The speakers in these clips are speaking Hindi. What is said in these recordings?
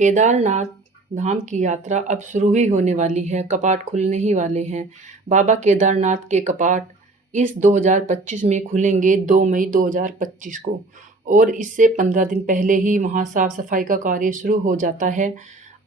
केदारनाथ धाम की यात्रा अब शुरू ही होने वाली है। कपाट खुलने ही वाले हैं। बाबा केदारनाथ के कपाट इस 2025 में खुलेंगे 2 मई 2025 को। और इससे 15 दिन पहले ही वहां साफ सफाई का कार्य शुरू हो जाता है।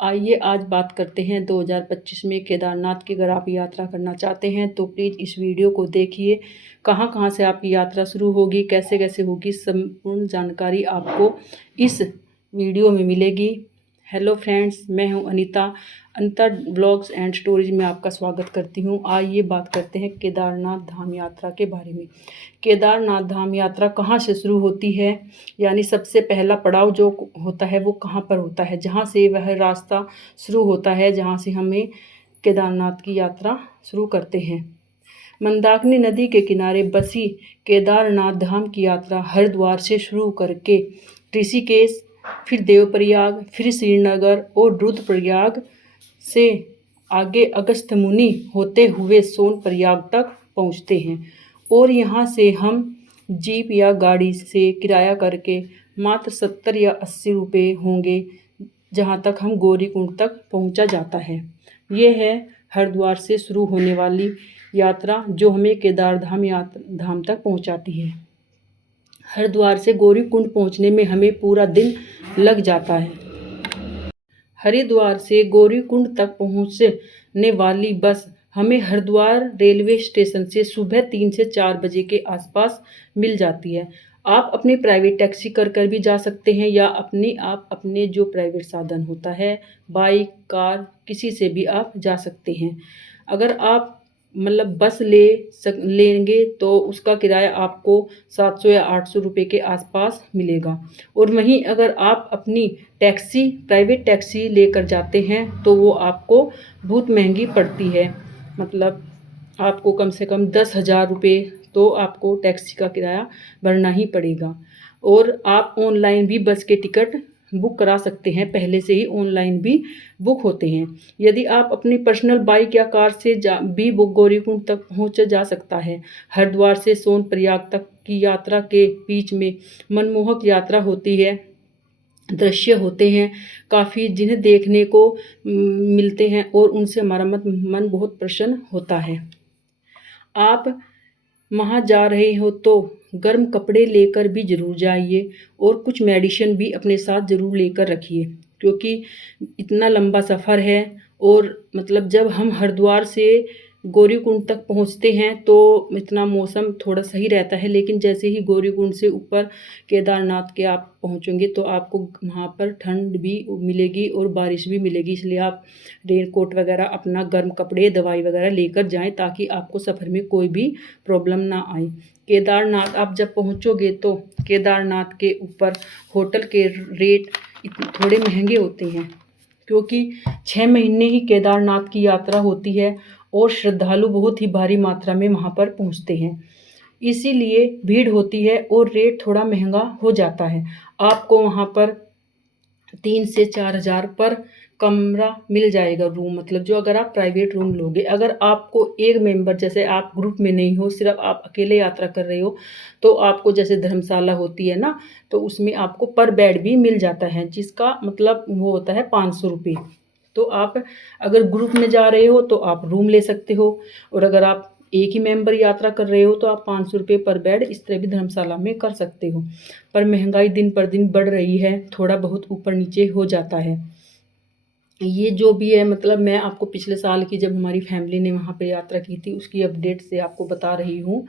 आइए आज बात करते हैं 2025 में केदारनाथ की। अगर आप यात्रा करना चाहते हैं तो प्लीज़ इस वीडियो को देखिए। कहां कहां से आपकी यात्रा शुरू होगी, कैसे कैसे होगी, संपूर्ण जानकारी आपको इस वीडियो में मिलेगी। हेलो फ्रेंड्स, मैं हूं अनीता ब्लॉग्स एंड स्टोरीज में आपका स्वागत करती हूं। आइए बात करते हैं केदारनाथ धाम यात्रा के बारे में। केदारनाथ धाम यात्रा कहां से शुरू होती है, यानी सबसे पहला पड़ाव जो होता है वो कहां पर होता है, जहां से वह रास्ता शुरू होता है, जहां से हमें केदारनाथ की यात्रा शुरू करते हैं। मंदाकिनी नदी के किनारे बसी केदारनाथ धाम की यात्रा हरिद्वार से शुरू करके ऋषिकेश, फिर देवप्रयाग, फिर श्रीनगर और रुद्रप्रयाग से आगे अगस्त्य मुनि होते हुए सोनप्रयाग तक पहुंचते हैं। और यहाँ से हम जीप या गाड़ी से किराया करके मात्र 70 या 80 रुपये होंगे, जहाँ तक हम गौरीकुंड तक पहुँचा जाता है। ये है हरिद्वार से शुरू होने वाली यात्रा जो हमें केदारधाम धाम तक पहुँचाती है। हरिद्वार से गौरीकुंड पहुंचने में हमें पूरा दिन लग जाता है। हरिद्वार से गौरीकुंड तक पहुंचने वाली बस हमें हरिद्वार रेलवे स्टेशन से सुबह 3 से 4 बजे के आसपास मिल जाती है। आप अपनी प्राइवेट टैक्सी कर भी जा सकते हैं, या अपने जो प्राइवेट साधन होता है, बाइक, कार, किसी से भी आप जा सकते हैं। अगर आप बस लेंगे तो उसका किराया आपको 700 या 800 रुपये के आसपास मिलेगा। और वहीं अगर आप अपनी प्राइवेट टैक्सी लेकर जाते हैं तो वो आपको बहुत महंगी पड़ती है। आपको कम से कम 10,000 रुपये तो आपको टैक्सी का किराया भरना ही पड़ेगा। और आप ऑनलाइन भी बस के टिकट बुक करा सकते हैं, पहले से ही ऑनलाइन भी बुक होते हैं। यदि आप अपनी पर्सनल बाइक या कार से भी गौरीकुंड तक पहुंचा जा सकता है। हरिद्वार से सोनप्रयाग तक की यात्रा के बीच में मनमोहक यात्रा होती है, दृश्य होते हैं काफ़ी, जिन्हें देखने को मिलते हैं और उनसे हमारा मन बहुत प्रसन्न होता है। आप वहाँ जा रहे हो तो गर्म कपड़े लेकर भी ज़रूर जाइए और कुछ मेडिसिन भी अपने साथ ज़रूर लेकर रखिए, क्योंकि इतना लंबा सफ़र है। और जब हम हरिद्वार से गौरीकुंड तक पहुँचते हैं तो इतना मौसम थोड़ा सही रहता है, लेकिन जैसे ही गौरीकुंड से ऊपर केदारनाथ के आप पहुँचेंगे तो आपको वहाँ पर ठंड भी मिलेगी और बारिश भी मिलेगी। इसलिए आप रेनकोट वगैरह, अपना गर्म कपड़े, दवाई वगैरह लेकर जाएं, ताकि आपको सफ़र में कोई भी प्रॉब्लम ना आए। केदारनाथ आप जब पहुँचोगे तो केदारनाथ के ऊपर होटल के रेट थोड़े महंगे होते हैं, क्योंकि 6 महीने ही केदारनाथ की यात्रा होती है और श्रद्धालु बहुत ही भारी मात्रा में वहाँ पर पहुँचते हैं। इसीलिए भीड़ होती है और रेट थोड़ा महंगा हो जाता है। आपको वहाँ पर 3 से 4,000 पर कमरा मिल जाएगा, रूम, जो अगर आप प्राइवेट रूम लोगे। अगर आपको एक मेंबर, जैसे आप ग्रुप में नहीं हो, सिर्फ आप अकेले यात्रा कर रहे हो, तो आपको जैसे धर्मशाला होती है ना, तो उसमें आपको पर बेड भी मिल जाता है, जिसका वो होता है 500 रुपये। तो आप अगर ग्रुप में जा रहे हो तो आप रूम ले सकते हो, और अगर आप एक ही मेंबर यात्रा कर रहे हो तो आप 500 रुपये पर बेड इस तरह भी धर्मशाला में कर सकते हो। पर महंगाई दिन पर दिन बढ़ रही है, थोड़ा बहुत ऊपर नीचे हो जाता है। ये जो भी है, मैं आपको पिछले साल की, जब हमारी फैमिली ने वहाँ पे यात्रा की थी, उसकी अपडेट से आपको बता रही हूँ।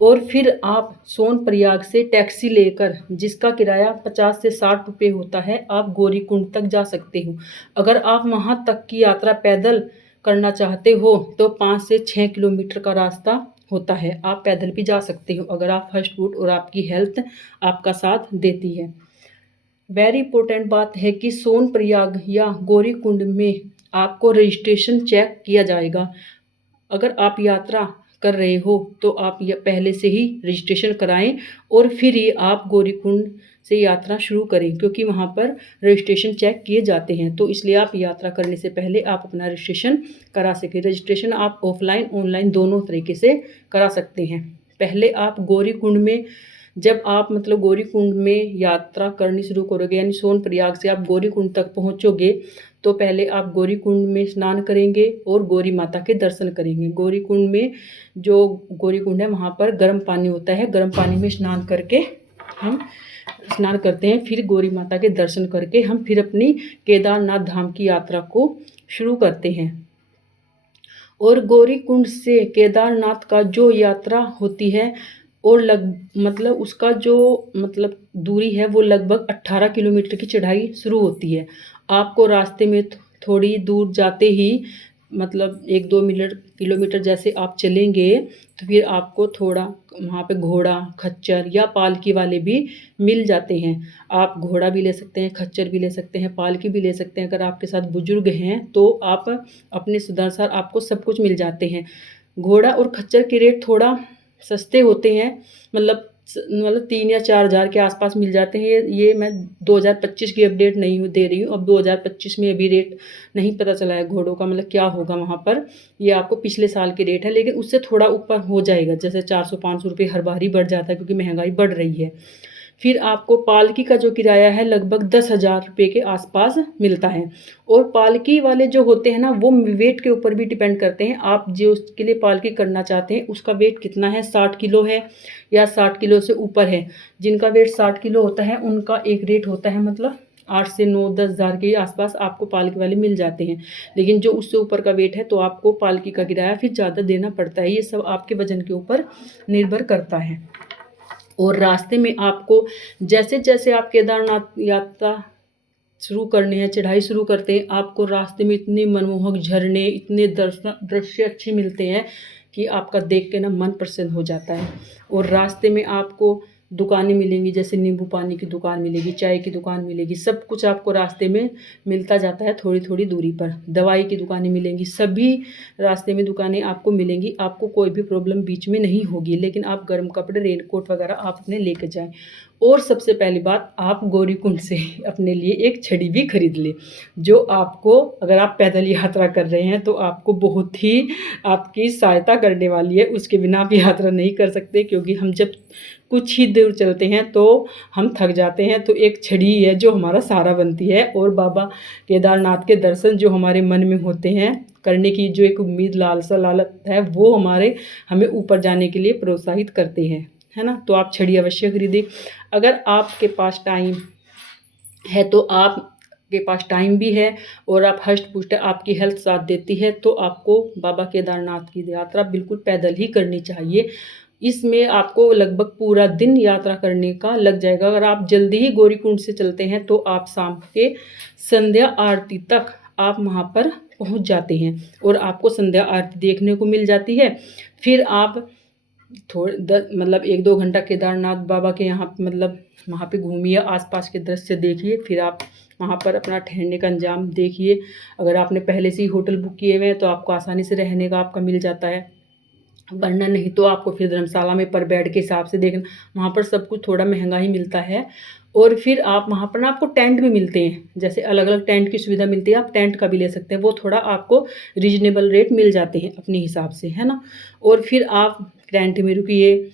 और फिर आप सोनप्रयाग से टैक्सी लेकर, जिसका किराया 50 से 60 रुपये होता है, आप गौरीकुंड तक जा सकते हो। अगर आप वहाँ तक की यात्रा पैदल करना चाहते हो तो 5 से 6 किलोमीटर का रास्ता होता है, आप पैदल भी जा सकते हो, अगर आप फर्स्ट फूड और आपकी हेल्थ आपका साथ देती है। वेरी इंपॉर्टेंट बात है कि सोनप्रयाग या गौरीकुंड में आपको रजिस्ट्रेशन चेक किया जाएगा। अगर आप यात्रा कर रहे हो तो आप पहले से ही रजिस्ट्रेशन कराएं और फिर ही आप गौरीकुंड से यात्रा शुरू करें, क्योंकि वहाँ पर रजिस्ट्रेशन चेक किए जाते हैं। तो इसलिए आप यात्रा करने से पहले आप अपना रजिस्ट्रेशन करा सकें। रजिस्ट्रेशन आप ऑफलाइन ऑनलाइन दोनों तरीके से करा सकते हैं। पहले आप गौरीकुंड में जब आप मतलब गौरीकुंड में यात्रा करनी शुरू करोगे, यानी सोनप्रयाग से आप गौरीकुंड तक पहुँचोगे, तो पहले आप गौरीकुंड में स्नान करेंगे और गौरी माता के दर्शन करेंगे। गौरीकुंड में जो गौरीकुंड है वहाँ पर गर्म पानी होता है, गर्म पानी में स्नान करके हम स्नान करते हैं। फिर गौरी माता के दर्शन करके हम फिर अपनी केदारनाथ धाम की यात्रा को शुरू करते हैं। और गौरीकुंड से केदारनाथ का जो यात्रा होती है और मतलब उसका जो मतलब दूरी है वो लगभग 18 किलोमीटर की चढ़ाई शुरू होती है। आपको रास्ते में थोड़ी दूर जाते ही मतलब 1-2 किलोमीटर जैसे आप चलेंगे तो फिर आपको थोड़ा वहाँ पे घोड़ा, खच्चर या पालकी वाले भी मिल जाते हैं। आप घोड़ा भी ले सकते हैं, खच्चर भी ले सकते हैं, पालकी भी ले सकते हैं। अगर आपके साथ बुजुर्ग हैं तो आप अपने सुधानुसार आपको सब कुछ मिल जाते हैं। घोड़ा और खच्चर के रेट थोड़ा सस्ते होते हैं, मतलब 3 या 4 हज़ार के आसपास मिल जाते हैं। ये मैं 2025 की अपडेट नहीं दे रही हूँ। अब 2025 में अभी रेट नहीं पता चला है घोड़ों का, मतलब क्या होगा वहाँ पर। ये आपको पिछले साल के रेट है, लेकिन उससे थोड़ा ऊपर हो जाएगा, जैसे 400-500 रुपये हर बार ही बढ़ जाता है क्योंकि महंगाई बढ़ रही है। फिर आपको पालकी का जो किराया है लगभग 10,000 रुपये के आसपास मिलता है। और पालकी वाले जो होते हैं ना वो वेट के ऊपर भी डिपेंड करते हैं। आप जो उसके लिए पालकी करना चाहते हैं उसका वेट कितना है, 60 किलो है या 60 किलो से ऊपर है। जिनका वेट 60 किलो होता है उनका एक रेट होता है, मतलब 8 से 9-10 हज़ार के आसपास आपको पालकी वाले मिल जाते हैं। लेकिन जो उससे ऊपर का वेट है तो आपको पालकी का किराया फिर ज़्यादा देना पड़ता है। ये सब आपके वजन के ऊपर निर्भर करता है। और रास्ते में आपको जैसे जैसे आप केदारनाथ यात्रा शुरू करनी है, चढ़ाई शुरू करते हैं, आपको रास्ते में इतने मनमोहक झरने, इतने दृश्य अच्छे मिलते हैं कि आपका देख के ना मन प्रसन्न हो जाता है। और रास्ते में आपको दुकानें मिलेंगी, जैसे नींबू पानी की दुकान मिलेगी, चाय की दुकान मिलेगी, सब कुछ आपको रास्ते में मिलता जाता है थोड़ी थोड़ी दूरी पर। दवाई की दुकानें मिलेंगी, सभी रास्ते में दुकानें आपको मिलेंगी। आपको कोई भी प्रॉब्लम बीच में नहीं होगी। लेकिन आप गर्म कपड़े, रेनकोट वगैरह आप अपने लेके जाएं। और सबसे पहली बात, आप गौरीकुंड से अपने लिए एक छड़ी भी खरीद लें, जो आपको, अगर आप पैदल यात्रा कर रहे हैं तो आपको बहुत ही आपकी सहायता करने वाली है। उसके बिना आप यात्रा नहीं कर सकते, क्योंकि हम जब कुछ ही दूर चलते हैं तो हम थक जाते हैं। तो एक छड़ी है जो हमारा सहारा बनती है। और बाबा केदारनाथ के दर्शन जो हमारे मन में होते हैं करने की, जो एक उम्मीद, लालसा, लालच है, वो हमें ऊपर जाने के लिए प्रोत्साहित करते हैं, है ना। तो आप छड़ी अवश्य खरीदें। अगर आपके पास टाइम है तो आपके पास टाइम भी है और आप हष्ट पुष्ट, आपकी हेल्थ साथ देती है, तो आपको बाबा केदारनाथ की यात्रा बिल्कुल पैदल ही करनी चाहिए। इसमें आपको लगभग पूरा दिन यात्रा करने का लग जाएगा। अगर आप जल्दी ही गौरीकुंड से चलते हैं तो आप शाम के संध्या आरती तक आप वहाँ पर पहुँच जाते हैं और आपको संध्या आरती देखने को मिल जाती है। फिर आप मतलब 1-2 घंटा केदारनाथ बाबा के यहाँ मतलब वहाँ पे घूमिए, आसपास के दृश्य देखिए। फिर आप वहाँ पर अपना ठहरने का इंतजाम देखिए। अगर आपने पहले से ही होटल बुक किए हुए हैं तो आपको आसानी से रहने का आपका मिल जाता है, वरना नहीं तो आपको फिर धर्मशाला में पर बेड के हिसाब से देखना, वहाँ पर सब कुछ थोड़ा महंगा ही मिलता है। और फिर आप वहाँ पर ना आपको टेंट भी मिलते हैं, जैसे अलग अलग टेंट की सुविधा मिलती है, आप टेंट का भी ले सकते हैं। वो थोड़ा आपको रीजनेबल रेट मिल जाते हैं अपने हिसाब से, है ना। और फिर आप टेंट में रुकिए,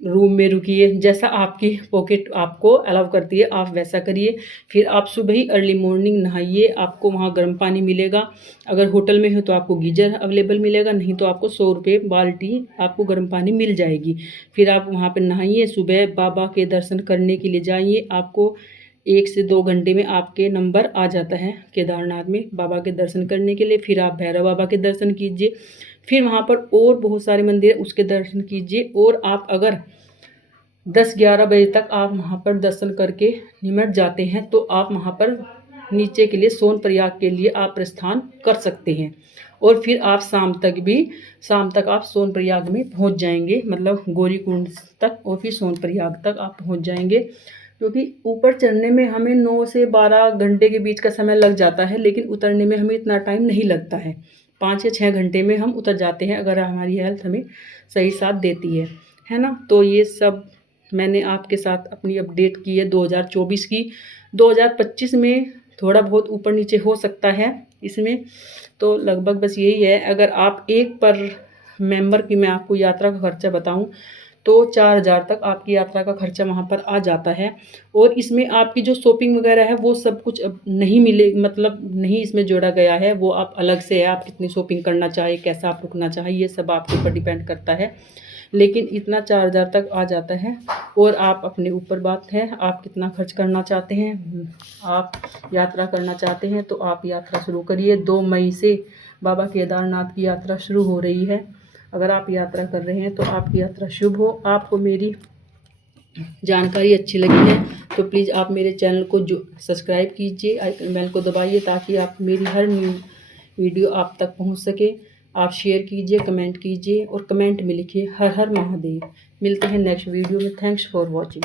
रूम में रुकिए, जैसा आपकी पॉकेट आपको अलाउ करती है आप वैसा करिए। फिर आप सुबह ही अर्ली मॉर्निंग नहाइए, आपको वहाँ गर्म पानी मिलेगा। अगर होटल में हो तो आपको गीजर अवेलेबल मिलेगा, नहीं तो आपको 100 रुपये बाल्टी आपको गर्म पानी मिल जाएगी। फिर आप वहाँ पर नहाइए, सुबह बाबा के दर्शन करने के लिए जाइए। आपको 1 से 2 घंटे में आपके नंबर आ जाता है केदारनाथ में बाबा के दर्शन करने के लिए। फिर आप भैरव बाबा के दर्शन कीजिए। फिर वहाँ पर और बहुत सारे मंदिर है, उसके दर्शन कीजिए। और आप अगर 10-11 बजे तक आप वहाँ पर दर्शन करके निमट जाते हैं तो आप वहाँ पर नीचे के लिए सोनप्रयाग के लिए आप प्रस्थान कर सकते हैं। और फिर आप शाम तक आप सोनप्रयाग में पहुँच जाएंगे, मतलब गौरीकुंड तक और फिर सोनप्रयाग तक आप पहुँच जाएंगे। क्योंकि ऊपर चढ़ने में हमें 9 से 12 घंटे के बीच का समय लग जाता है, लेकिन उतरने में हमें इतना टाइम नहीं लगता है। 5 या 6 घंटे में हम उतर जाते हैं, अगर हमारी हेल्थ हमें सही साथ देती है ना। तो ये सब मैंने आपके साथ अपनी अपडेट की है 2024 की। 2025 में थोड़ा बहुत ऊपर नीचे हो सकता है इसमें, तो लगभग बस यही है। अगर आप एक पर मेंबर की मैं आपको यात्रा का खर्चा बताऊं तो 4,000 तक आपकी यात्रा का खर्चा वहाँ पर आ जाता है। और इसमें आपकी जो शॉपिंग वगैरह है वो सब कुछ अब नहीं मिले, मतलब नहीं इसमें जोड़ा गया है, वो आप अलग से है, आप कितनी शॉपिंग करना चाहे, कैसा आप रुकना चाहे, ये सब आपके ऊपर डिपेंड करता है। लेकिन इतना 4,000 तक आ जाता है। और आप अपने ऊपर बात है, आप कितना खर्च करना चाहते हैं। आप यात्रा करना चाहते हैं तो आप यात्रा शुरू करिए। 2 मई से बाबा केदारनाथ की यात्रा शुरू हो रही है। अगर आप यात्रा कर रहे हैं तो आपकी यात्रा शुभ हो। आपको मेरी जानकारी अच्छी लगी है तो प्लीज़ आप मेरे चैनल को जो सब्सक्राइब कीजिए, आइकन बेल को दबाइए, ताकि आप मेरी हर न्यू वीडियो आप तक पहुंच सके। आप शेयर कीजिए, कमेंट कीजिए और कमेंट में लिखिए हर हर महादेव। मिलते हैं नेक्स्ट वीडियो में। Thanks for watching.